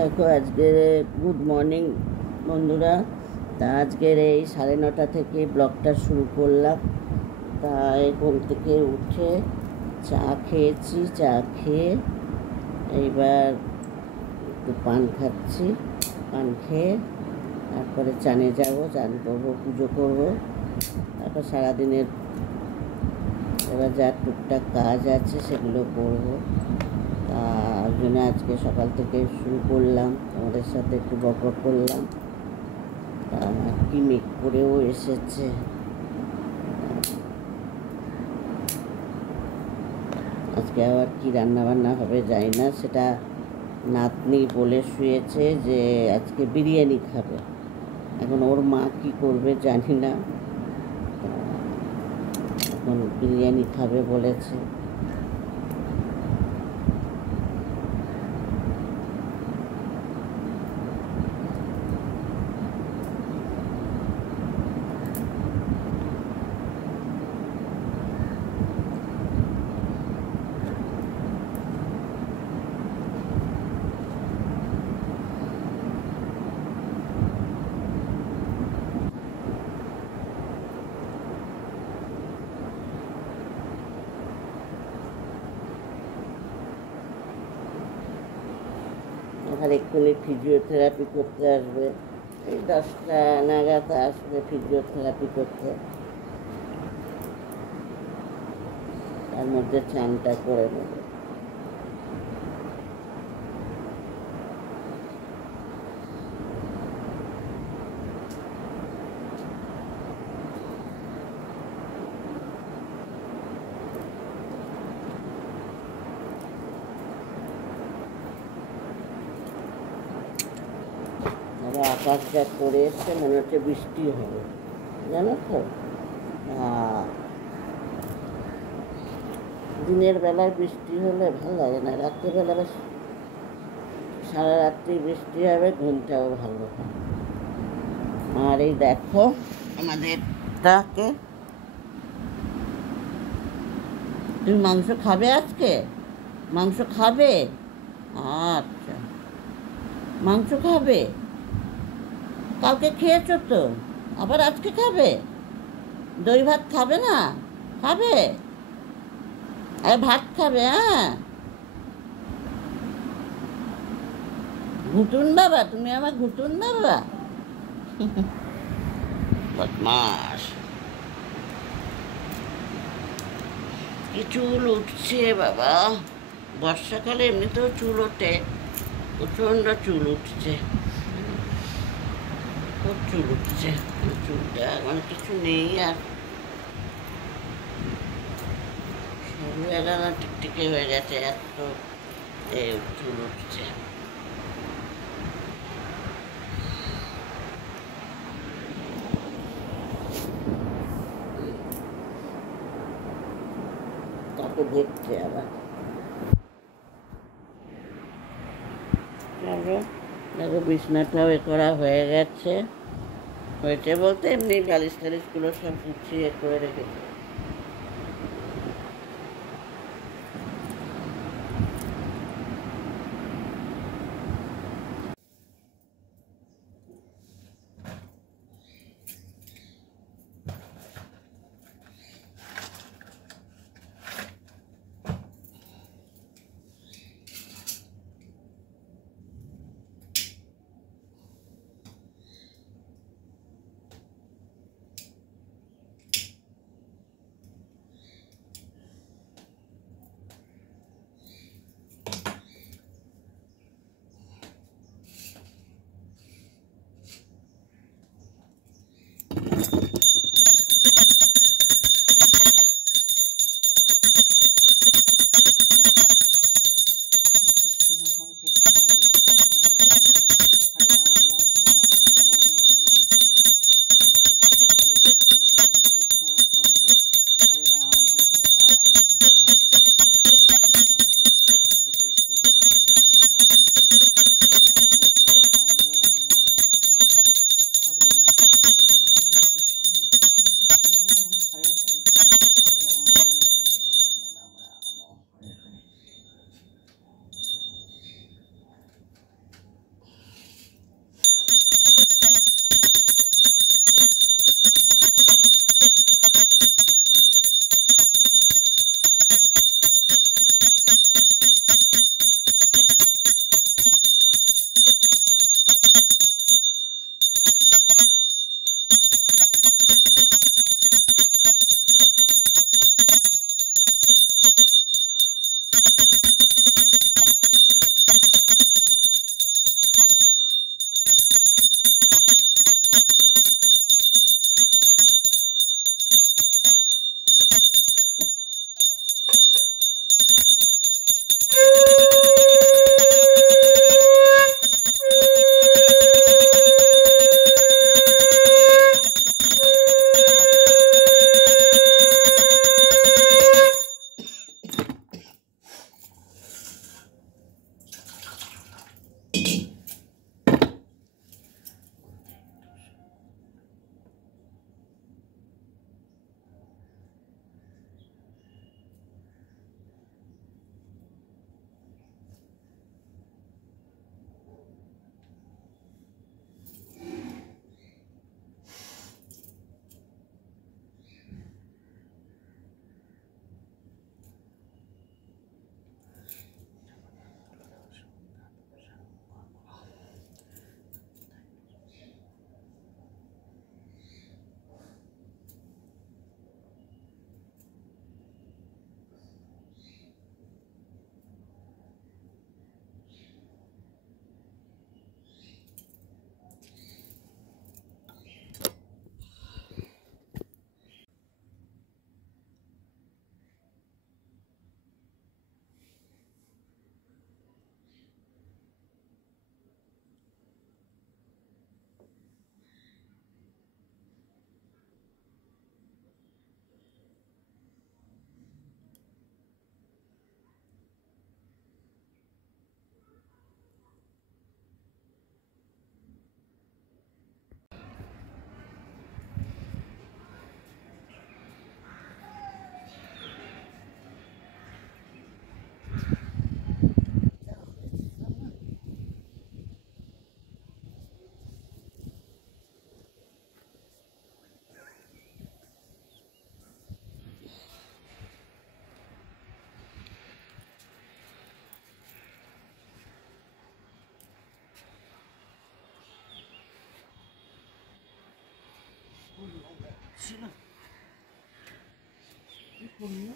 দেখো আজকের good morning বন্ধুরা। তা আজকের এই 9:30 থেকে ব্লগটা শুরু করলাম। তাই ঘুম থেকে উঠে চা খেয়েছি, চা খেয়ে এইবার একটু পান খাচ্ছি। পান খেয়ে তারপরে চানে যাব, চান করবো, পুজো করবো। তারপর সারাদিনের এবার যা টুকটাক কাজ আছে সেগুলো করবো। তার জন্য আজকে সকাল থেকে শুরু করলাম, আমাদের সাথে একটু বক করলাম। কি মেঘ করেও এসেছে। আজকে আবার কি রান্না বান্না হবে জানি না, সেটা নাতনি বলে শুয়েছে যে আজকে বিরিয়ানি খাবে। এখন ওর মা কি করবে জানি না, এখন বিরিয়ানি খাবে বলেছে। আর এক্ষুনি ফিজিওথেরাপি করতে আসবে, এই 10টা নাগাদ আসবে ফিজিওথেরাপি করতে। তার মধ্যে চানটা করে নেবে। আবার আকাশ যা করে এসছে, মনে হচ্ছে বৃষ্টি হবে, জানো তো। দিনের বেলায় বৃষ্টি হলে ভালো লাগে না, রাত্রিবেলা বেশ সারা রাত্রি বৃষ্টি হবে, ঘুমটাও ভালো হয়। আর এই দেখো আমাদেরটাকে, তুমি মাংস খাবে আজকে? মাংস খাবে? আচ্ছা, মাংস খাবে। কালকে খেয়েছো তো, আবার আজকে খাবে? দই ভাত খাবে না? খাবে? আরে ভাত খাবে? হ্যাঁ, ঘুটুন বাবা, তুমি আমার ঘুটুন বাবা। বদমাস। কি চুল উঠছে বাবা, বর্ষাকালে এমনিতেও চুল ওঠে, প্রচণ্ড চুল উঠছে, খুব চুল উঠছে। চুলটা মানে কিছু নেই আর, সরু এলাকা টিকটিকে হয়ে গেছে, এত চুল উঠছে। তাকে দেখছে আবার। দেখো বিছনাটাও করা হয়ে গেছে, হয়েছে বলতে এমনি বালিশ টালিশগুলো সব গুছিয়ে করে রেখেছে। ছিল। কি করলো?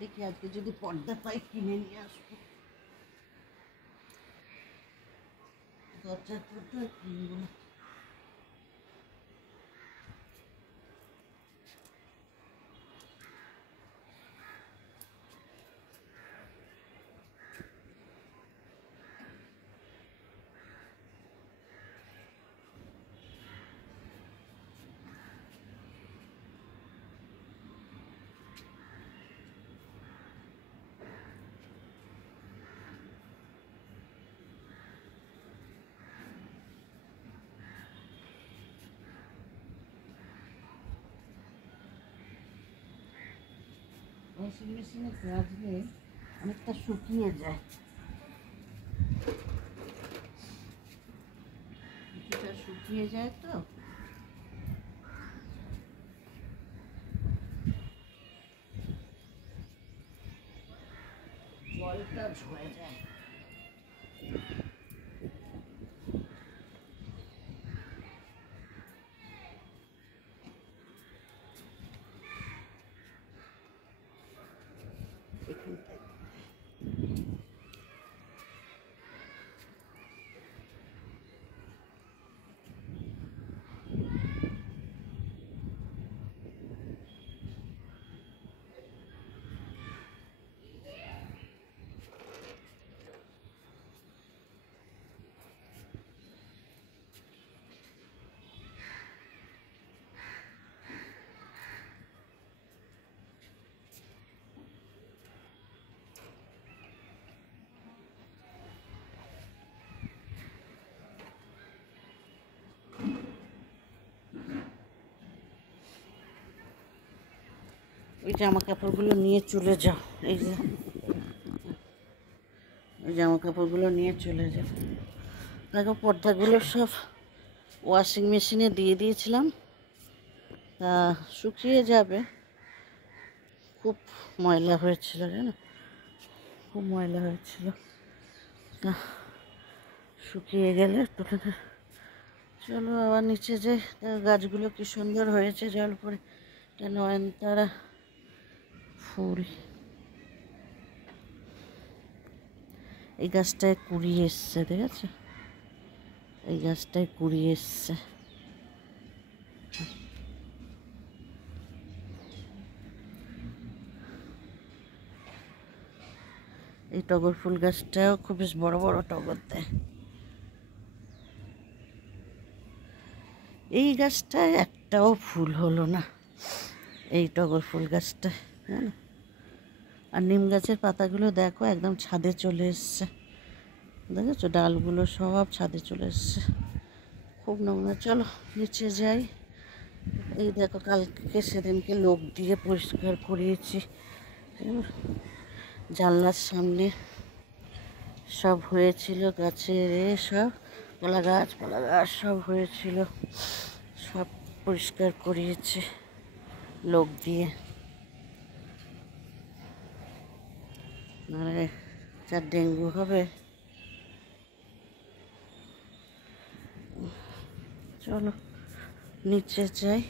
দেখি আজকে যদি পর্দা পাই কিনে নিয়ে আসবো। দরজার পর্দা কিনবো না। ওয়াশিং মেশিনে রাখলে অনেকটা শুকিয়ে যায়, কিছুটা শুকিয়ে যায় তো জলটা ঝরে যায়। ওই জামা কাপড়গুলো নিয়ে চলে যাও, এই যে ওই জামা কাপড়গুলো নিয়ে চলে যাও। দেখো পর্দাগুলো সব ওয়াশিং মেশিনে দিয়ে দিয়েছিলাম, তা শুকিয়ে যাবে। খুব ময়লা হয়েছিল জানো, খুব ময়লা হয়েছিল, তা শুকিয়ে গেলে চলো আবার নিচে যাই। গাছগুলো কি সুন্দর হয়েছে, জল পড়ে, এটা নয়নতারা ফুল। এই গাছটায় কুড়ি এসছে, দেখেছো, এই গাছটায় কুড়ি এসছে। এই টগর ফুল গাছটাও খুব বেশ বড় বড় টগর দেয়। এই গাছটায় একটাও ফুল হলো না, এই টগর ফুল গাছটায়, হ্যাঁ। আর নিম গাছের পাতাগুলো দেখো একদম ছাদে চলে এসছে, দেখেছো ডালগুলো সব ছাদে চলে এসছে, খুব নোংরা। চলো নিচে যাই। এই দেখো কালকে সেদিনকে লোক দিয়ে পরিষ্কার করিয়েছি, জানলার সামনে সব হয়েছিল গাছের, সব কলা গাছ সব হয়েছিল, সব পরিষ্কার করিয়েছে লোক দিয়ে, নাহলে যা ডেঙ্গু হবে। চলো নিচে যাই।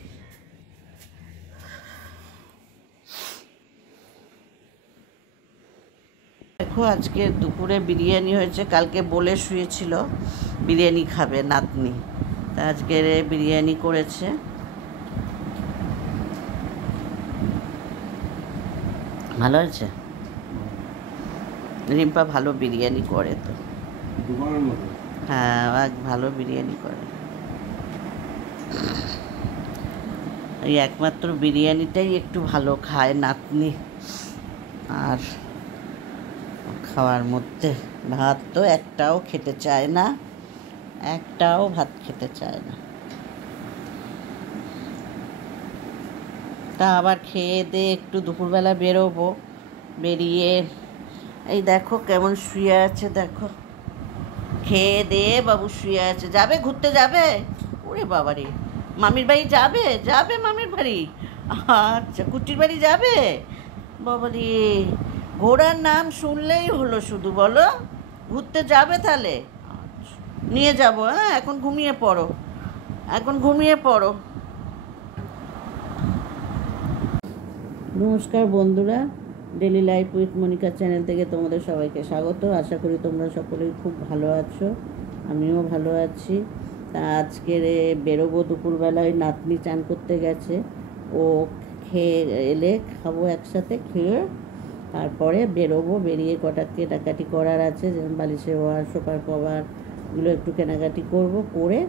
দেখো আজকে দুপুরে বিরিয়ানি হয়েছে, কালকে বলে শুয়েছিল বিরিয়ানি খাবে নাতনি, তা আজকে বিরিয়ানি করেছে। ভালো হয়েছে, রিম্পা ভালো বিরিয়ানি করে তো, হ্যাঁ ভালো বিরিয়ানি করে। এই একমাত্র বিরিয়ানিটাই একটু ভালো খায় নাতনি, আর খাওয়ার মধ্যে ভাত তো একটাও খেতে চায় না, একটাও ভাত খেতে চায় না। তা আবার খেয়ে দিয়ে একটু দুপুরবেলা বেরোবো, বেরিয়ে এই দেখো কেমন শুয়ে আছে, দেখো খেয়ে দিয়ে বাবু শুয়ে আছে। যাবে ঘুরতে যাবে? ওরে বাবারে, মামির বাড়ি যাবে? যাবে মামির বাড়ি? আচ্ছা, কুটির বাড়ি যাবে? বাবারে, ঘোড়ার নাম শুনলেই হলো শুধু, বলো ঘুরতে যাবে তাহলে? আচ্ছা, নিয়ে যাব। হ্যাঁ, এখন ঘুমিয়ে পড়ো, এখন ঘুমিয়ে পড়ো। নমস্কার বন্ধুরা, daily life with Monika channel থেকে তোমাদের সবাইকে স্বাগত। আশা করি তোমরা সকলেই খুব ভালো আছো, আমিও ভালো আছি। তা আজকের বেরোবো দুপুরবেলায়, নাতনি চান করতে গেছে, ও খেয়ে এলে খাবো একসাথে, খেয়ে তারপরে বেরোবো। বেরিয়ে কটা কেনাকাটি করার আছে, যেমন বালিশের ওয়ার, সোফার কভারগুলো একটু কেনাকাটি করব, করে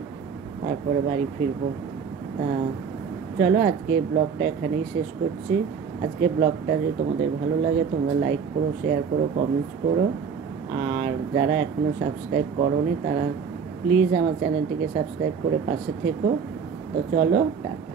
তারপরে বাড়ি ফিরবো। তা চলো, আজকে ব্লগটা এখানেই শেষ করছি। আজকে ব্লগটা যদি তোমাদের ভালো লাগে তোমরা লাইক করো, শেয়ার করো, কমেন্টস করো। আর যারা এখনও সাবস্ক্রাইব করোনি তারা প্লিজ আমার চ্যানেলটিকে সাবস্ক্রাইব করে পাশে থেকো। তো চলো, টাটা।